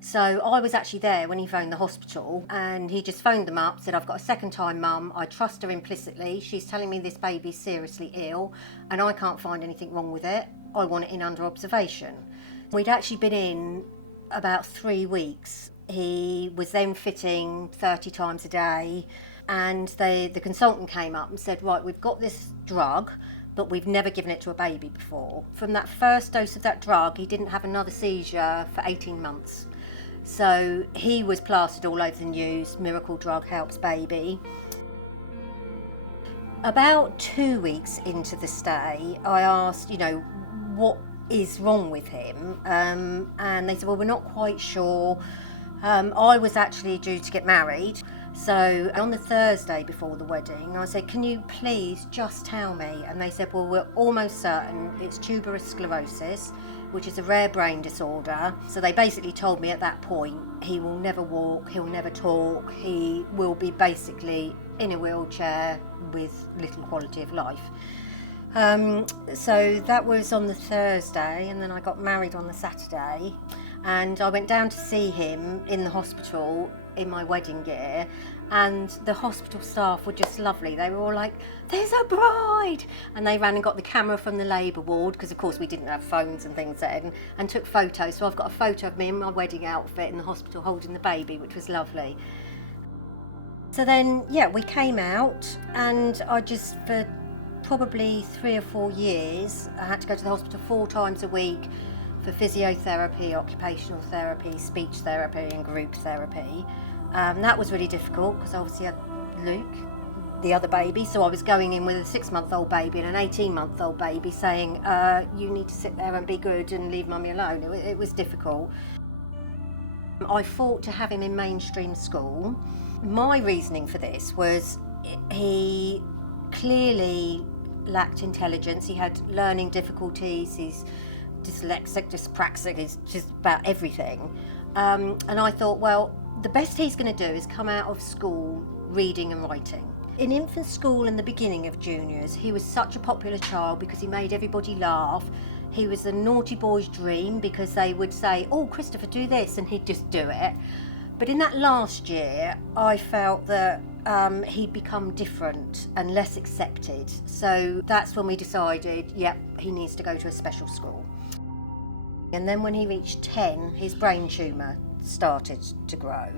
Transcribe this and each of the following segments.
So I was actually there when he phoned the hospital, and he just phoned them up, said, I've got a second time mum, I trust her implicitly, she's telling me this baby's seriously ill and I can't find anything wrong with it, I want it in under observation. We'd actually been in about 3 weeks. He was then fitting 30 times a day, and the consultant came up and said, right, we've got this drug, but we've never given it to a baby before. From that first dose of that drug, he didn't have another seizure for 18 months. So he was plastered all over the news, miracle drug helps baby. About 2 weeks into the stay, I asked, what is wrong with him? And they said, well, we're not quite sure. I was actually due to get married. So on the Thursday before the wedding, I said, can you please just tell me? And they said, well, we're almost certain it's tuberous sclerosis, which is a rare brain disorder. So they basically told me at that point, he will never walk, he'll never talk, he will be basically in a wheelchair with little quality of life. So that was on the Thursday, and then I got married on the Saturday, and I went down to see him in the hospital in my wedding gear, and the hospital staff were just lovely. They were all like, there's a bride, and they ran and got the camera from the labour ward, because of course we didn't have phones and things then, and took photos. So I've got a photo of me in my wedding outfit in the hospital holding the baby, which was lovely. So then, we came out, and I just, for probably 3 or 4 years, I had to go to the hospital 4 times a week for physiotherapy, occupational therapy, speech therapy and group therapy. That was really difficult because obviously I had Luke, the other baby, so I was going in with a 6-month-old baby and an 18-month-old baby saying, you need to sit there and be good and leave mummy alone. It was difficult. I fought to have him in mainstream school. My reasoning for this was he clearly lacked intelligence, he had learning difficulties, he's dyslexic, dyspraxic, he's just about everything. And I thought, well, the best he's going to do is come out of school reading and writing. In infant school in the beginning of juniors, he was such a popular child because he made everybody laugh. He was the naughty boy's dream because they would say, oh, Christopher, do this, and he'd just do it. But in that last year, I felt that he'd become different and less accepted. So that's when we decided, he needs to go to a special school. And then when he reached 10, his brain tumour started to grow.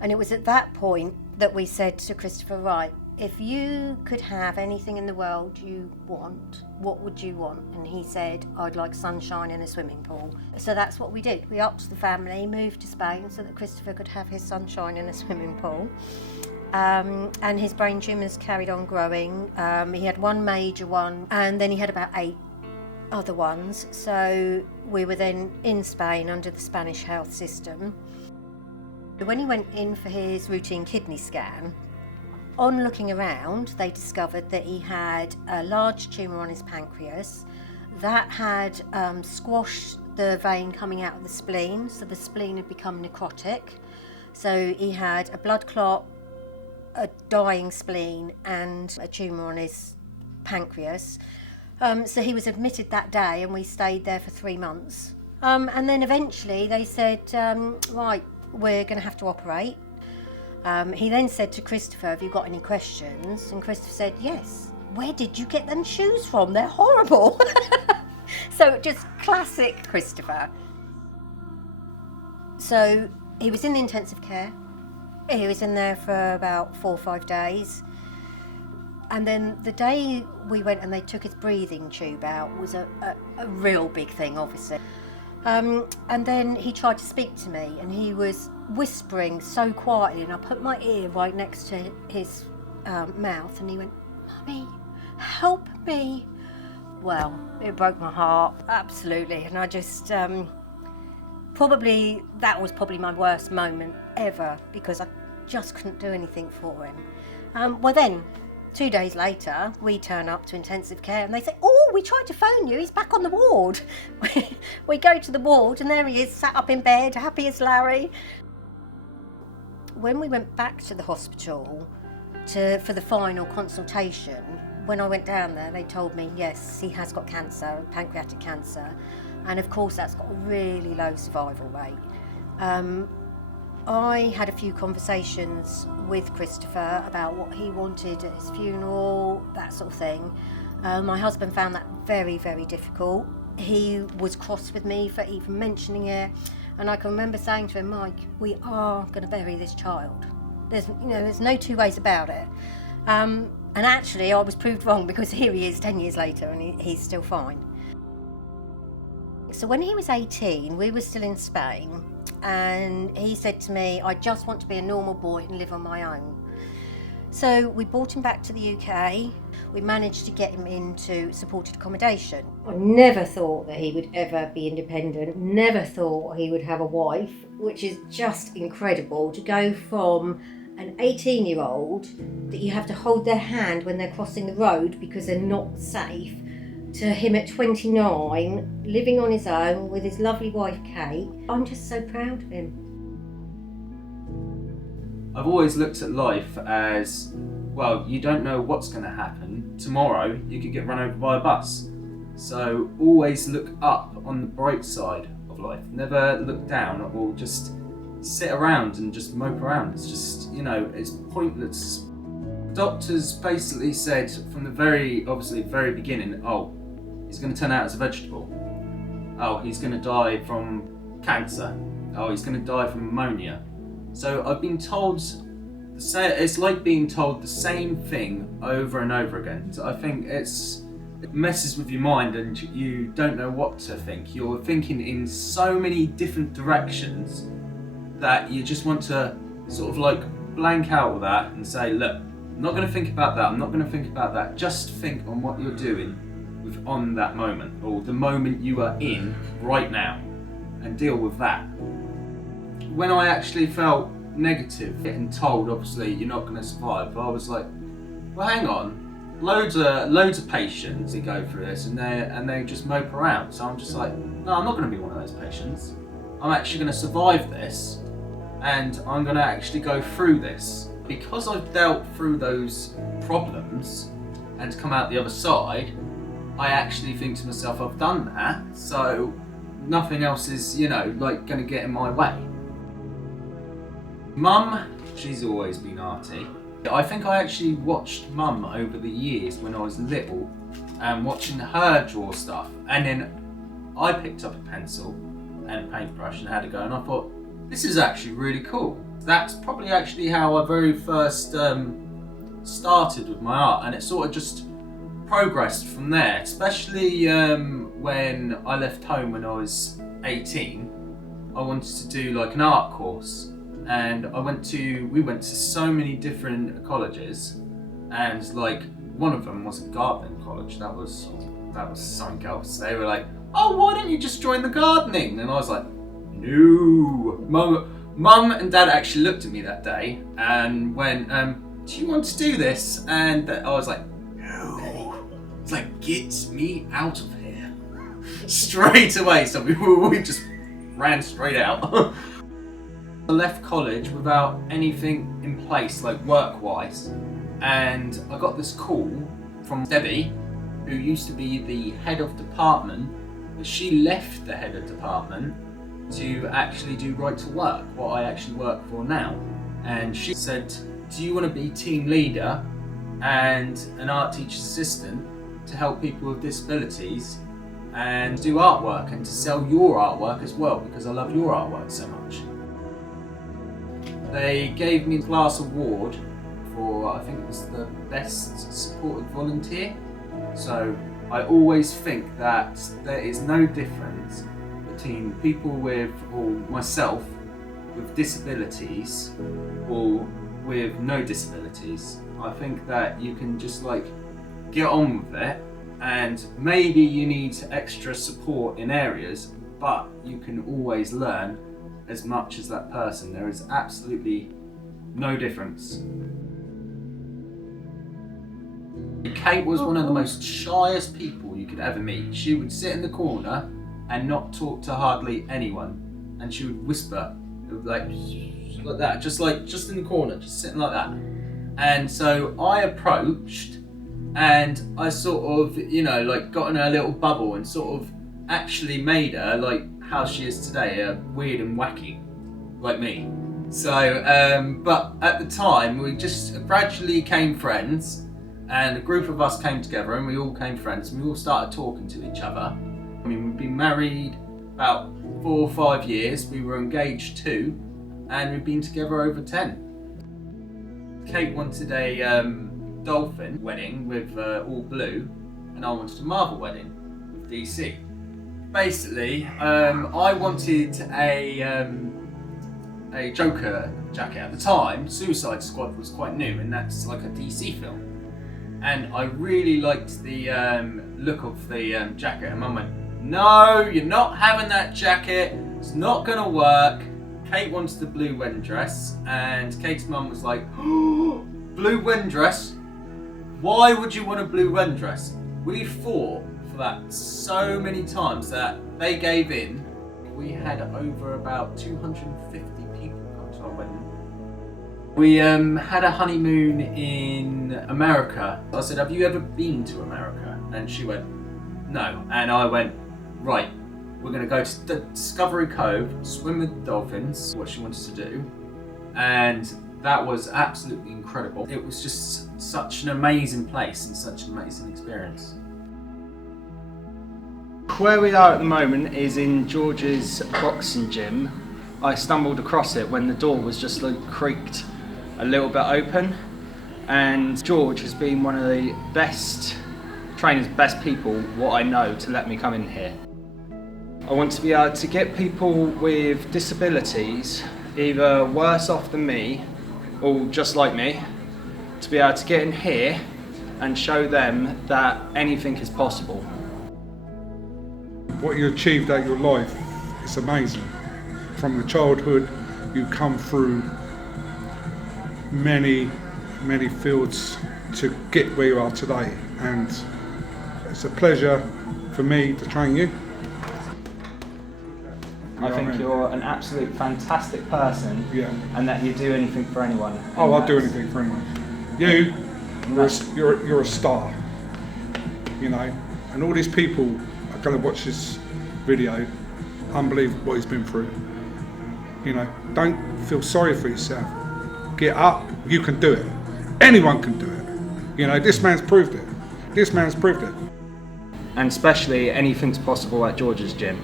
And it was at that point that we said to Christopher, right, if you could have anything in the world you want, what would you want? And he said, I'd like sunshine in a swimming pool. So that's what we did. We upped the family, moved to Spain so that Christopher could have his sunshine in a swimming pool. And his brain tumours carried on growing. He had one major one, and then he had about 8 other ones. So we were then in Spain under the Spanish health system. When he went in for his routine kidney scan, on looking around, they discovered that he had a large tumour on his pancreas that had squashed the vein coming out of the spleen, so the spleen had become necrotic. So he had a blood clot, a dying spleen, and a tumour on his pancreas. So he was admitted that day, and we stayed there for 3 months. And then eventually they said, right, we're going to have to operate. He then said to Christopher, have you got any questions? And Christopher said, yes. Where did you get them shoes from? They're horrible. So just classic Christopher. So he was in the intensive care. He was in there for about 4 or 5 days. And then the day we went and they took his breathing tube out was a real big thing, obviously. And then he tried to speak to me, and he was whispering so quietly, and I put my ear right next to his mouth, and he went, Mummy, help me. Well, it broke my heart, absolutely, and I just, that was probably my worst moment ever, because I just couldn't do anything for him. Well then, 2 days later, we turn up to intensive care and they say, oh, we tried to phone you, he's back on the ward. We go to the ward and there he is, sat up in bed, happy as Larry. When we went back to the hospital for the final consultation, when I went down there, they told me, yes, he has got cancer, pancreatic cancer. And of course, that's got a really low survival rate. I had a few conversations with Christopher about what he wanted at his funeral, that sort of thing. My husband found that very, very difficult. He was cross with me for even mentioning it, and I can remember saying to him, Mike, we are going to bury this child. There's no two ways about it. And actually I was proved wrong, because here he is 10 years later and he's still fine. So when he was 18, we were still in Spain, and he said to me, I just want to be a normal boy and live on my own. So we brought him back to the UK. We managed to get him into supported accommodation. I never thought that he would ever be independent, never thought he would have a wife, which is just incredible to go from an 18-year-old that you have to hold their hand when they're crossing the road because they're not safe, to him at 29, living on his own with his lovely wife Kate. I'm just so proud of him. I've always looked at life as, well, you don't know what's going to happen. Tomorrow you could get run over by a bus. So always look up on the bright side of life. Never look down or just sit around and just mope around. It's just, it's pointless. Doctors basically said from the very beginning, oh, he's going to turn out as a vegetable. Oh, he's going to die from cancer. Oh, he's going to die from pneumonia. So I've been told, it's like being told the same thing over and over again. So I think it messes with your mind and you don't know what to think. You're thinking in so many different directions that you just want to sort of like blank out of that and say, look, I'm not going to think about that, I'm not going to think about that. Just think on what you're doing on that moment, or the moment you are in right now, and deal with that. When I actually felt negative, getting told obviously you're not going to survive, I was like, well, hang on, loads of patients that go through this and they just mope around. So I'm just like, no, I'm not going to be one of those patients. I'm actually going to survive this, and I'm going to actually go through this. Because I've dealt through those problems and come out the other side, I actually think to myself, I've done that, so nothing else is, going to get in my way. Mum, she's always been arty. I think I actually watched Mum over the years when I was little, and watching her draw stuff, and then I picked up a pencil and a paintbrush and had a go, and I thought, this is actually really cool. That's probably actually how I very first started with my art, and it sort of just progressed from there, especially when I left home when I was 18. I wanted to do like an art course, and we went to so many different colleges, and like one of them was a gardening college. That was something else. They were like, oh, why don't you just join the gardening? And I was like, no. Mum and Dad actually looked at me that day and went, do you want to do this? And I was like, no. It's like, get me out of here. Straight away. So we just ran straight out. I left college without anything in place, like work-wise. And I got this call from Debbie, who used to be the head of department, but she left the head of department to actually do right to work, what I actually work for now. And she said, do you want to be team leader and an art teacher's assistant to help people with disabilities and do artwork and to sell your artwork as well, because I love your artwork so much. They gave me a class award for, I think it was the best supported volunteer. So I always think that there is no difference between people with, or myself, with disabilities or with no disabilities. I think that you can just like get on with it, and maybe you need extra support in areas, but you can always learn as much as that person. There is absolutely no difference. Kate was one of the most shyest people you could ever meet. She would sit in the corner and not talk to hardly anyone, and she would whisper like that, just in the corner, just sitting like that. And so I approached, and I sort of, like got in her little bubble and sort of actually made her like how she is today, weird and wacky. like me. So, but at the time, we just gradually became friends, and a group of us came together, and we all became friends, and we all started talking to each other. I mean, we've been married about 4 or 5 years, we were engaged 2, and we've been together over 10. Kate wanted a dolphin wedding with all blue, and I wanted a marble wedding with DC. Basically, I wanted a Joker jacket. At the time, Suicide Squad was quite new, and that's like a DC film. And I really liked the look of the jacket, and Mum went, "No, you're not having that jacket, it's not gonna work." Kate wanted the blue wedding dress, and Kate's mum was like, "Oh, blue wedding dress? Why would you want a blue wedding dress?" We fought for that so many times that they gave in. We had over about 250 people come to our wedding. We had a honeymoon in America. I said, "Have you ever been to America?" And she went, "No." And I went, "Right, we're going to go to Discovery Cove, swim with dolphins," what she wanted to do. And that was absolutely incredible. It was just such an amazing place and such an amazing experience. Where we are at the moment is in George's boxing gym. I stumbled across it when the door was just creaked a little bit open, and George has been one of the best trainers, best people what I know to let me come in here. I want to be able to get people with disabilities, either worse off than me or just like me, to be able to get in here and show them that anything is possible. What you achieved out your life is amazing. From the childhood, you come through many fields to get where you are today, and it's a pleasure for me to train you. I think you're an absolute fantastic person, and that you do anything for anyone. Oh, I'll do anything for anyone. You're a star, you know, and all these people are going to watch this video. Unbelievable what he's been through. You know, don't feel sorry for yourself. Get up, you can do it. Anyone can do it. You know, this man's proved it. And especially anything's possible at George's gym.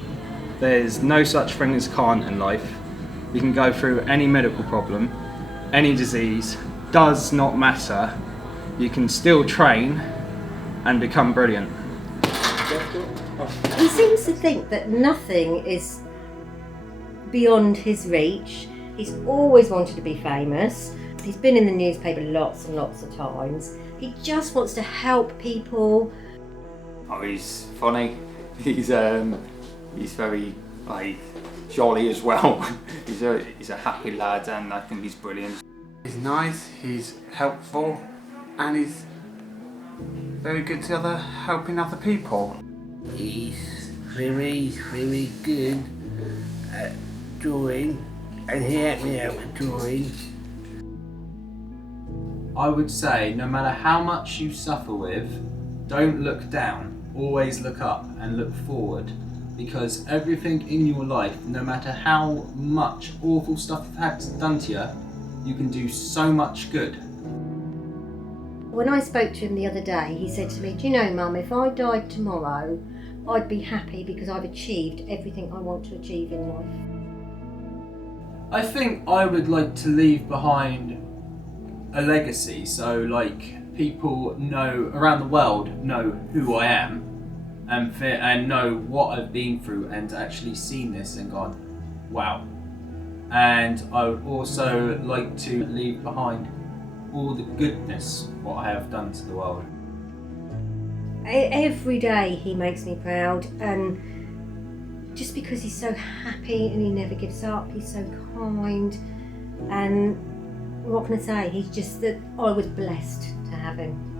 There's no such thing as can't in life. You can go through any medical problem, any disease, does not matter. You can still train and become brilliant. He seems to think that nothing is beyond his reach. He's always wanted to be famous. He's been in the newspaper lots and lots of times. He just wants to help people. Oh, he's funny. He's very jolly as well. he's a happy lad, and I think he's brilliant. He's nice, he's helpful, and he's very good to helping other people. He's very good at drawing, and he helped me out with drawing. I would say, no matter how much you suffer with, don't look down, always look up and look forward, because everything in your life, no matter how much awful stuff you've had done to you, you can do so much good. When I spoke to him the other day, he said to me, "Do you know, Mum, if I died tomorrow, I'd be happy because I've achieved everything I want to achieve in life." I think I would like to leave behind a legacy, so like people know around the world know who I am and know what I've been through and actually seen this and gone, wow. And I would also like to leave behind all the goodness what I have done to the world. Every day he makes me proud, and just because he's so happy and he never gives up, he's so kind, and what can I say, he's just that I was blessed to have him.